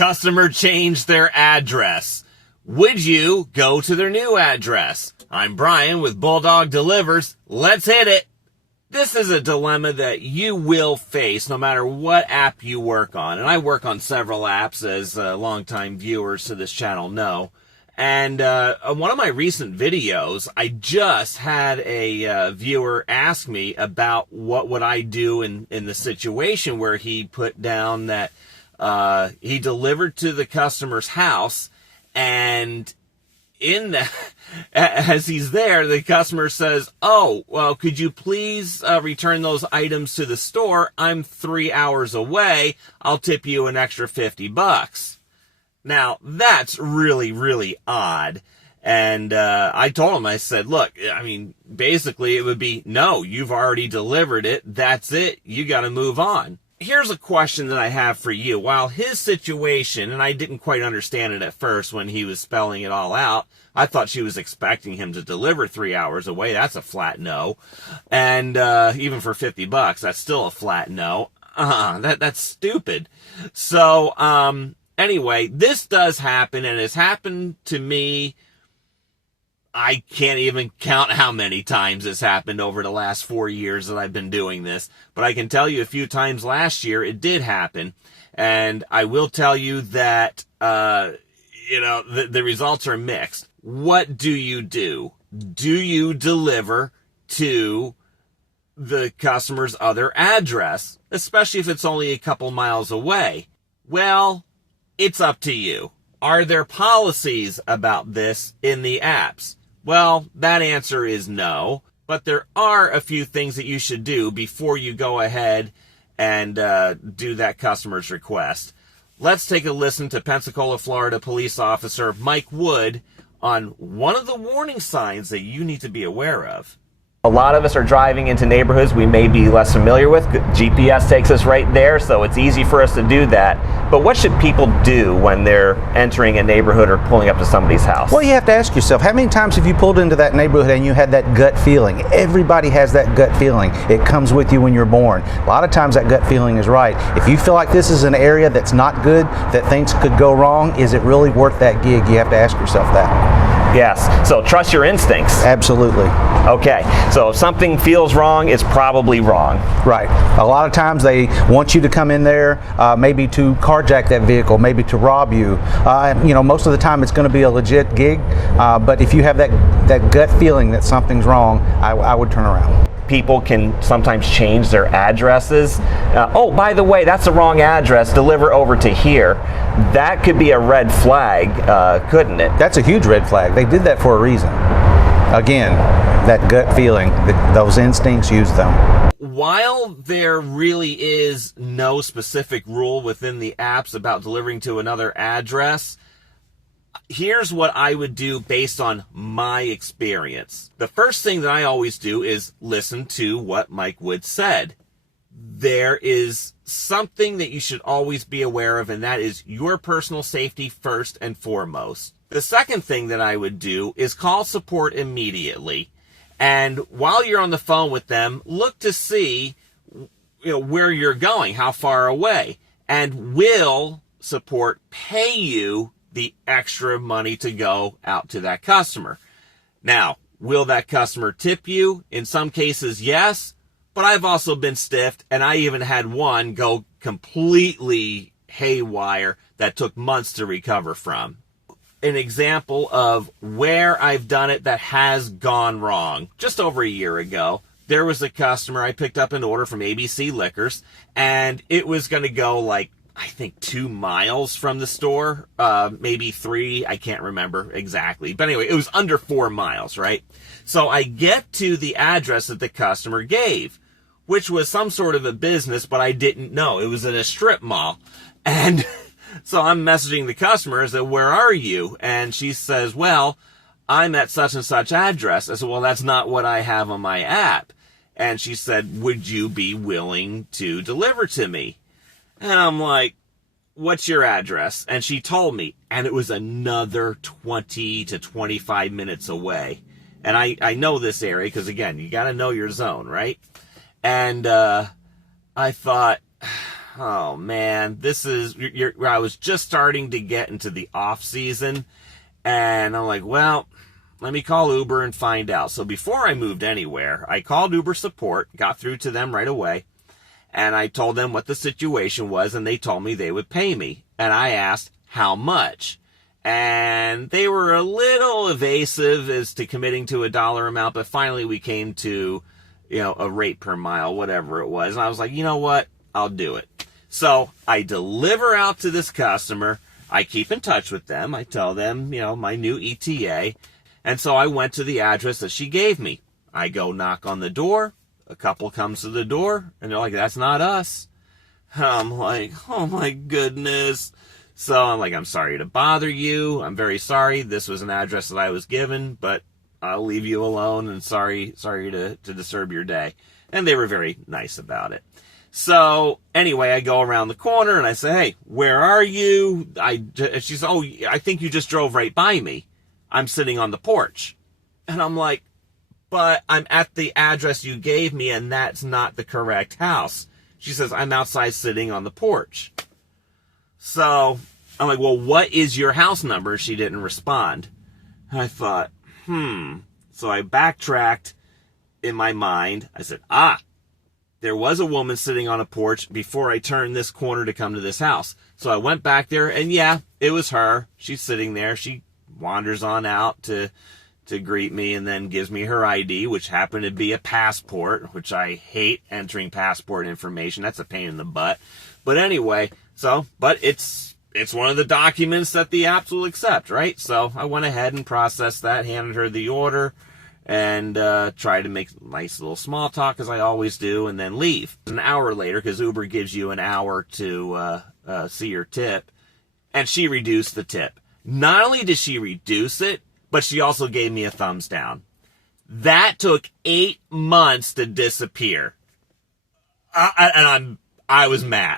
customer changed their address. Would you go to their new address? I'm Brian with Bulldog Delivers. Let's hit it. This is a dilemma that you will face no matter what app you work on. And I work on several apps, as longtime viewers to this channel know. And on one of my recent videos, I just had a viewer ask me about what would I do in the situation where he put down that he delivered to the customer's house, and in that, as he's there, the customer says, "Oh, well, could you please return those items to the store? I'm 3 hours away. I'll tip you an extra $50. Now, that's really, really odd. And I told him, I said, look, I mean, basically it would be, no, you've already delivered it. That's it. You got to move on. Here's a question that I have for you. While his situation, and I didn't quite understand it at first when he was spelling it all out, I thought she was expecting him to deliver 3 hours away. That's a flat no. And even for $50, that's still a flat no. That's stupid. So, anyway, this does happen, and it's happened to me. I can't even count how many times it's happened over the last 4 years that I've been doing this. But I can tell you a few times last year it did happen. And I will tell you that, the results are mixed. What do you do? Do you deliver to the customer's other address, especially if it's only a couple miles away? Well, it's up to you. Are there policies about this in the apps? Well, that answer is no, but there are a few things that you should do before you go ahead and do that customer's request. Let's take a listen to Pensacola, Florida police officer Mike Wood on one of the warning signs that you need to be aware of. A lot of us are driving into neighborhoods we may be less familiar with. GPS takes us right there, so it's easy for us to do that. But what should people do when they're entering a neighborhood or pulling up to somebody's house? Well, you have to ask yourself, how many times have you pulled into that neighborhood and you had that gut feeling? Everybody has that gut feeling. It comes with you when you're born. A lot of times that gut feeling is right. If you feel like this is an area that's not good, that things could go wrong, is it really worth that gig? You have to ask yourself that. Yes, so trust your instincts. Absolutely. Okay, so if something feels wrong, it's probably wrong. Right. A lot of times they want you to come in there, maybe to carjack that vehicle, maybe to rob you. Most of the time it's going to be a legit gig, but if you have that gut feeling that something's wrong, I would turn around. People can sometimes change their addresses. Oh, by the way, that's the wrong address. Deliver over to here. That could be a red flag, couldn't it? That's a huge red flag. They did that for a reason. Again, that gut feeling, those instincts, use them. While there really is no specific rule within the apps about delivering to another address, here's what I would do based on my experience. The first thing that I always do is listen to what Mike Wood said. There is something that you should always be aware of, and that is your personal safety first and foremost. The second thing that I would do is call support immediately. And while you're on the phone with them, look to see where you're going, how far away, and will support pay you the extra money to go out to that customer. Now, will that customer tip you? In some cases, yes, but I've also been stiffed, and I even had one go completely haywire that took months to recover from. An example of where I've done it that has gone wrong. Just over a year ago, there was a customer, I picked up an order from ABC Liquors, and it was going to go like, I think 2 miles from the store, maybe 3, I can't remember exactly. But anyway, it was under 4 miles, right? So I get to the address that the customer gave, which was some sort of a business, but I didn't know. It was in a strip mall. And so I'm messaging the customer, I said, where are you? And she says, well, I'm at such and such address. I said, well, that's not what I have on my app. And she said, would you be willing to deliver to me? And I'm like, what's your address? And she told me, and it was another 20 to 25 minutes away. And I know this area because, again, you got to know your zone, right? And I thought, oh man, I was just starting to get into the off season, and I'm like, well, let me call Uber and find out. So before I moved anywhere, I called Uber support, got through to them right away, and I told them what the situation was, and they told me they would pay me. And I asked how much. And they were a little evasive as to committing to a dollar amount, but finally we came to, a rate per mile, whatever it was. And I was like, you know what? I'll do it. So I deliver out to this customer. I keep in touch with them. I tell them, my new ETA. And so I went to the address that she gave me. I go knock on the door. A couple comes to the door, and they're like, that's not us. I'm like, oh my goodness. So I'm like, I'm sorry to bother you. I'm very sorry. This was an address that I was given, but I'll leave you alone, and sorry to disturb your day. And they were very nice about it. So anyway, I go around the corner and I say, hey, where are you? She says, oh, I think you just drove right by me. I'm sitting on the porch. And I'm like, but I'm at the address you gave me, and that's not the correct house. She says, I'm outside sitting on the porch. So I'm like, well, what is your house number? She didn't respond. I thought, So I backtracked in my mind. I said, there was a woman sitting on a porch before I turned this corner to come to this house. So I went back there, and yeah, it was her. She's sitting there. She wanders on out to greet me, and then gives me her ID, which happened to be a passport, which I hate entering passport information. That's a pain in the butt. But anyway, but it's one of the documents that the apps will accept, right? So I went ahead and processed that, handed her the order, and tried to make nice little small talk, as I always do, and then leave. An hour later, because Uber gives you an hour to see your tip, and she reduced the tip. Not only did she reduce it, but she also gave me a thumbs down. That took 8 months to disappear. I was mad.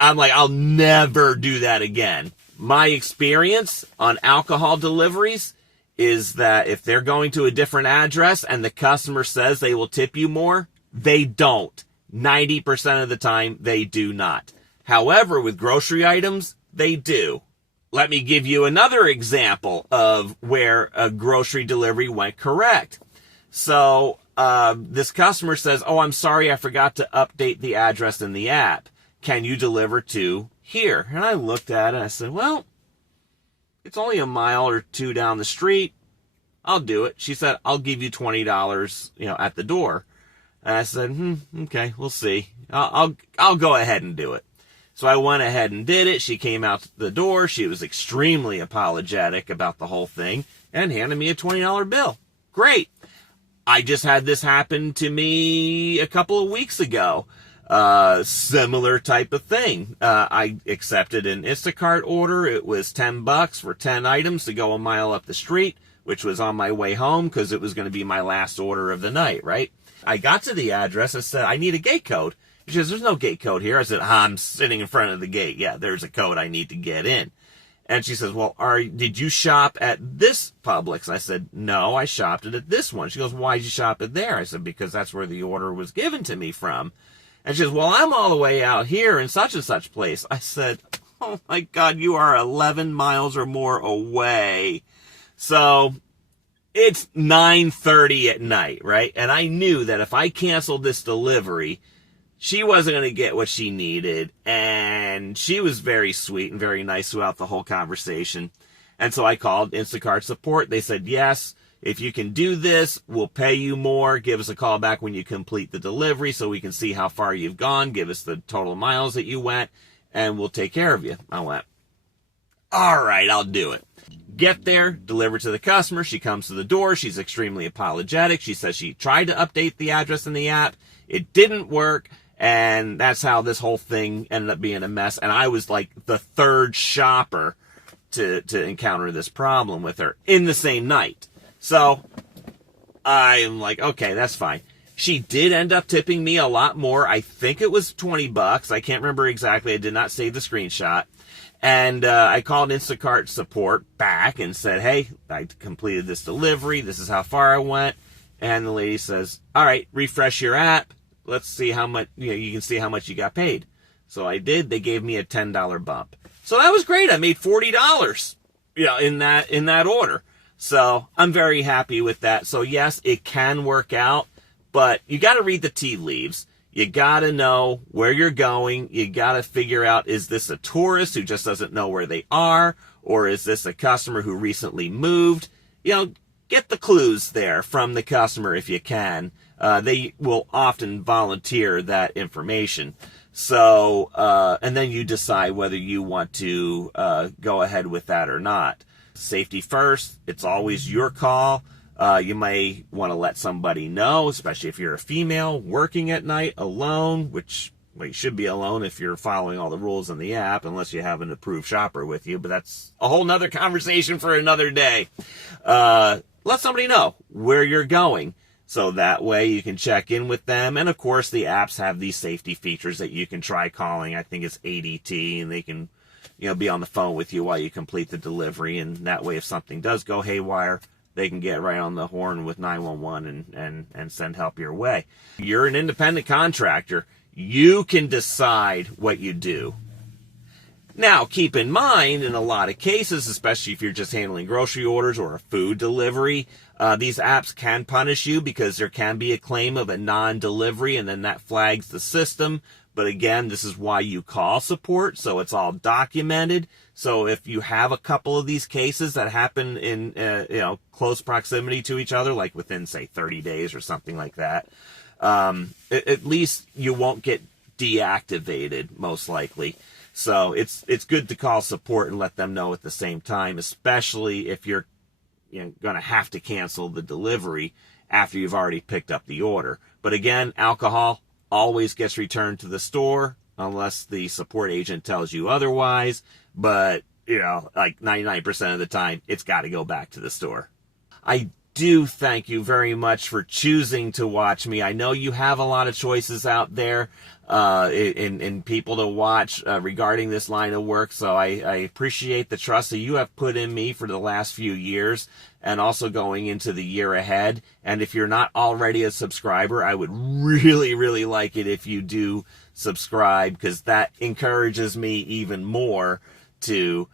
I'm like, I'll never do that again. My experience on alcohol deliveries is that if they're going to a different address and the customer says they will tip you more, they don't. 90% of the time, they do not. However, with grocery items, they do. Let me give you another example of where a grocery delivery went correct. So this customer says, oh, I'm sorry, I forgot to update the address in the app. Can you deliver to here? And I looked at it and I said, well, it's only a mile or two down the street. I'll do it. She said, I'll give you $20, at the door. And I said, okay, we'll see. I'll go ahead and do it. So I went ahead and did it. She came out the door. She was extremely apologetic about the whole thing and handed me a $20 bill. Great. I just had this happen to me a couple of weeks ago. Similar type of thing. I accepted an Instacart order. It was $10 for 10 items to go a mile up the street, which was on my way home because it was going to be my last order of the night, right? I got to the address. I said, I need a gate code. She says, there's no gate code here. I said, I'm sitting in front of the gate. Yeah, there's a code I need to get in. And she says, well, did you shop at this Publix? I said, no, I shopped it at this one. She goes, why did you shop it there? I said, because that's where the order was given to me from. And she says, well, I'm all the way out here in such and such place. I said, oh my God, you are 11 miles or more away. So it's 9:30 at night, right? And I knew that if I canceled this delivery, she wasn't going to get what she needed. And she was very sweet and very nice throughout the whole conversation. And so I called Instacart support. They said, yes, if you can do this, we'll pay you more. Give us a call back when you complete the delivery so we can see how far you've gone. Give us the total miles that you went, and we'll take care of you. I went, all right, I'll do it. Get there, deliver to the customer. She comes to the door. She's extremely apologetic. She says she tried to update the address in the app. It didn't work. And that's how this whole thing ended up being a mess. And I was like the third shopper to encounter this problem with her in the same night. So I'm like, okay, that's fine. She did end up tipping me a lot more. I think it was $20. I can't remember exactly. I did not save the screenshot. And I called Instacart support back and said, hey, I completed this delivery. This is how far I went. And the lady says, all right, refresh your app. Let's see how much, you can see how much you got paid. So I did. They gave me a $10 bump. So that was great. I made $40, in that order. So I'm very happy with that. So yes, it can work out, but you got to read the tea leaves. You got to know where you're going. You got to figure out, is this a tourist who just doesn't know where they are? Or is this a customer who recently moved? Get the clues there from the customer if you can. They will often volunteer that information. So, and then you decide whether you want to go ahead with that or not. Safety first. It's always your call. You may want to let somebody know, especially if you're a female working at night alone, which you should be alone if you're following all the rules in the app, unless you have an approved shopper with you. But that's a whole nother conversation for another day. Let somebody know where you're going. So that way you can check in with them. And of course, the apps have these safety features that you can try calling. I think it's ADT, and they can, be on the phone with you while you complete the delivery. And that way, if something does go haywire, they can get right on the horn with 911 and send help your way. You're an independent contractor. You can decide what you do. Now, keep in mind, in a lot of cases, especially if you're just handling grocery orders or a food delivery, these apps can punish you because there can be a claim of a non-delivery, and then that flags the system. But again, this is why you call support, so it's all documented. So if you have a couple of these cases that happen in close proximity to each other, like within, say, 30 days or something like that, at least you won't get deactivated, most likely. So it's good to call support and let them know at the same time, especially if you're going to have to cancel the delivery after you've already picked up the order. But again, alcohol always gets returned to the store unless the support agent tells you otherwise. But, like 99% of the time, it's got to go back to the store. I do thank you very much for choosing to watch me. I know you have a lot of choices out there in people to watch regarding this line of work, so I appreciate the trust that you have put in me for the last few years and also going into the year ahead. And if you're not already a subscriber, I would really, really like it if you do subscribe, because that encourages me even more to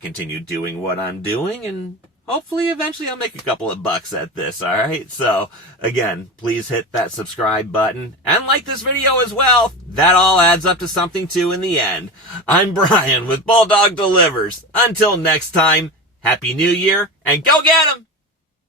continue doing what I'm doing, and hopefully eventually I'll make a couple of bucks at this, all right? So again, please hit that subscribe button and like this video as well. That all adds up to something too in the end. I'm Brian with Bulldog Delivers. Until next time, Happy New Year and go get 'em!